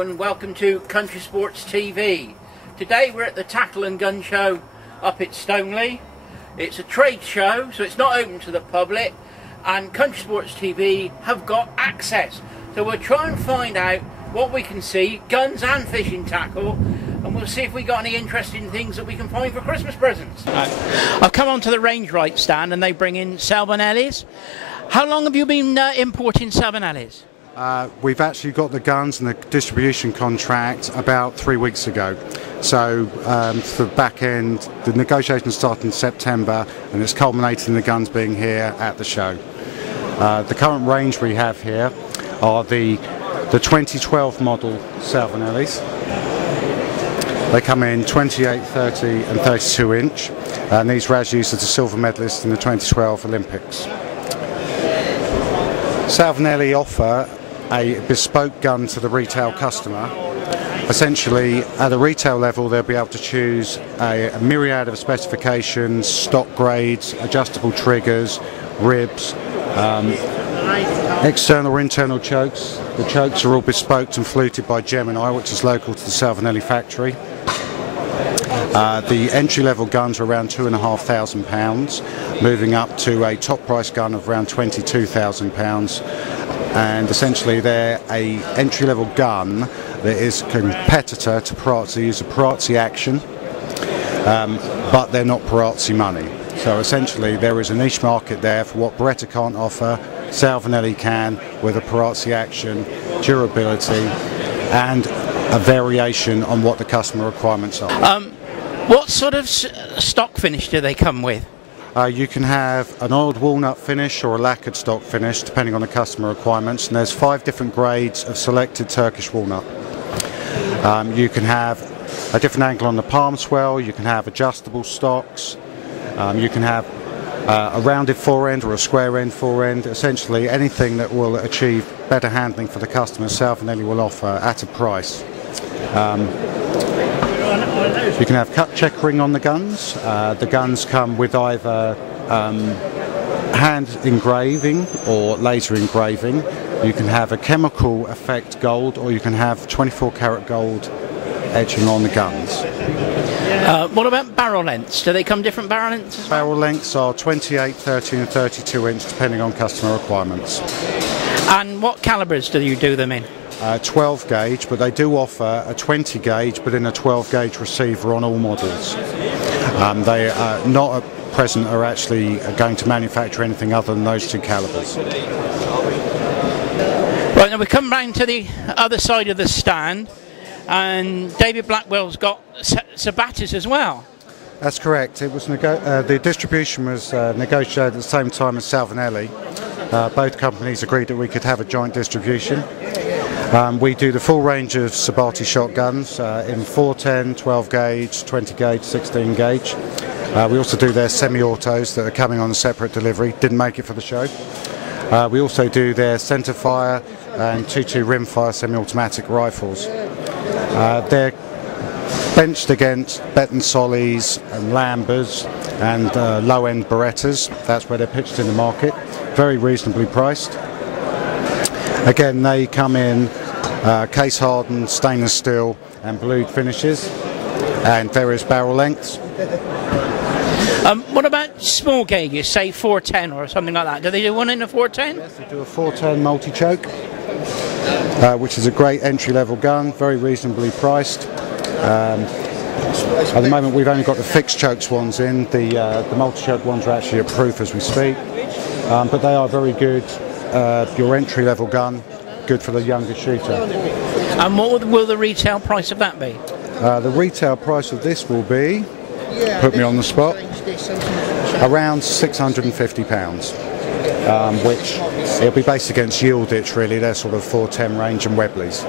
Hello and welcome to Country Sports TV. Today we're at the Tackle and Gun Show up at Stoneleigh. It's a trade show, so it's not open to the public, and Country Sports TV have got access. So we'll try and find out what we can see, guns and fishing tackle, and we'll see if we got any interesting things that we can find for Christmas presents. I've come onto the Range Right stand and they bring in Salvinellis. How long have you been importing Salvinellis? We've actually got the guns and the distribution contract about 3 weeks ago. So for the back end, the negotiations started in September and it's culminated in the guns being here at the show. The current range we have here are the 2012 model Salvinellis. They come in 28, 30 and 32 inch, and these were as used as a silver medalist in the 2012 Olympics. Salvinelli offer a bespoke gun to the retail customer. Essentially, at a retail level, they'll be able to choose a myriad of specifications, stock grades, adjustable triggers, ribs, external or internal chokes. The chokes are all bespoke and fluted by Gemini, which is local to the Salvinelli factory. The entry-level guns are around £2,500, moving up to a top price gun of around £22,000, and essentially they're a entry-level gun that is a competitor to Parazzi. They use a Parazzi action, but they're not Parazzi money. So essentially there is a niche market there for what Beretta can't offer, Salvinelli can, with a Parazzi action, durability, and a variation on what the customer requirements are. What sort of stock finish do they come with? You can have an oiled walnut finish or a lacquered stock finish, depending on the customer requirements, and there's 5 different grades of selected Turkish walnut. You can have a different angle on the palm swell, you can have adjustable stocks, you can have a rounded forend or a square end forend. Essentially anything that will achieve better handling for the customer, Salvinelli will offer at a price. You can have cut checkering on the guns. The guns come with either hand engraving or laser engraving. You can have a chemical effect gold, or you can have 24 karat gold etching on the guns. What about barrel lengths? Do they come different barrel lengths as well? Barrel lengths are 28, 30 and 32 inch, depending on customer requirements. And what calibers do you do them in? 12 gauge, but they do offer a 20 gauge, but in a 12 gauge receiver on all models. They are not at present are actually going to manufacture anything other than those 2 calibers. Right, now we come round to the other side of the stand, and David Blackwell's got Sabattis as well. That's correct. It was the distribution was negotiated at the same time as Salvinelli. Both companies agreed that we could have a joint distribution. We do the full range of Sabatti shotguns in 410, 12 gauge, 20 gauge, 16 gauge. We also do their semi-autos that are coming on a separate delivery. Didn't make it for the show. We also do their centre fire and 2.2 Rimfire semi-automatic rifles. They're benched against Benton Sollies and Lambers and low-end Berettas. That's where they're pitched in the market. Very reasonably priced. Again, they come in case hardened, stainless steel and blued finishes and various barrel lengths. What about small gauges, say 410 or something like that? Do they do one in a 410? Yes, they do a 410 multi-choke, which is a great entry-level gun, very reasonably priced. At the moment we've only got the fixed chokes ones in. The multi-choke ones are actually at proof as we speak, but they are very good. Your entry-level gun, good for the younger shooter. And what will the retail price of that be? The retail price of this will be, put me on the spot, around £650, which it'll be based against Yielditch really. They're sort of 410 range and Webleys.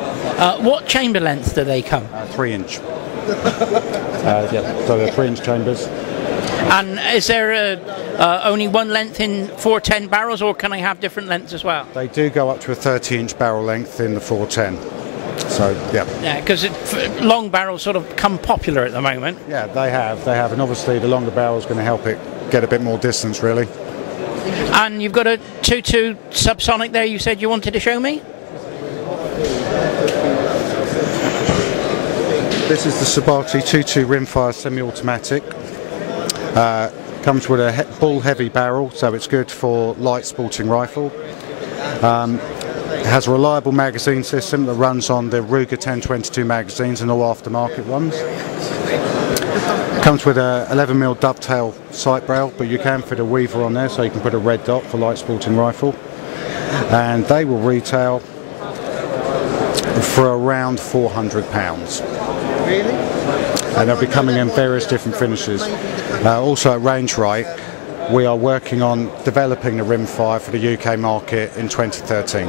What chamber length do they come? 3 inch. Yeah, so they're 3 inch chambers. And is there only one length in 410 barrels, or can I have different lengths as well? They do go up to a 30-inch barrel length in the 410. So, yeah. Yeah, because long barrels sort of become popular at the moment. Yeah, they have, and obviously the longer barrel is going to help it get a bit more distance, really. And you've got a 2.2 subsonic there you said you wanted to show me? This is the Sabatti 2.2 Rimfire semi-automatic. Comes with a bull heavy barrel, so it's good for light sporting rifle. It has a reliable magazine system that runs on the Ruger 1022 magazines and all aftermarket ones. Comes with a 11mm dovetail sight rail, but you can fit a weaver on there, so you can put a red dot for light sporting rifle. And they will retail for around £400. Really? And they'll be coming in various different finishes. Also at Range Right, we are working on developing the Rimfire for the UK market in 2013.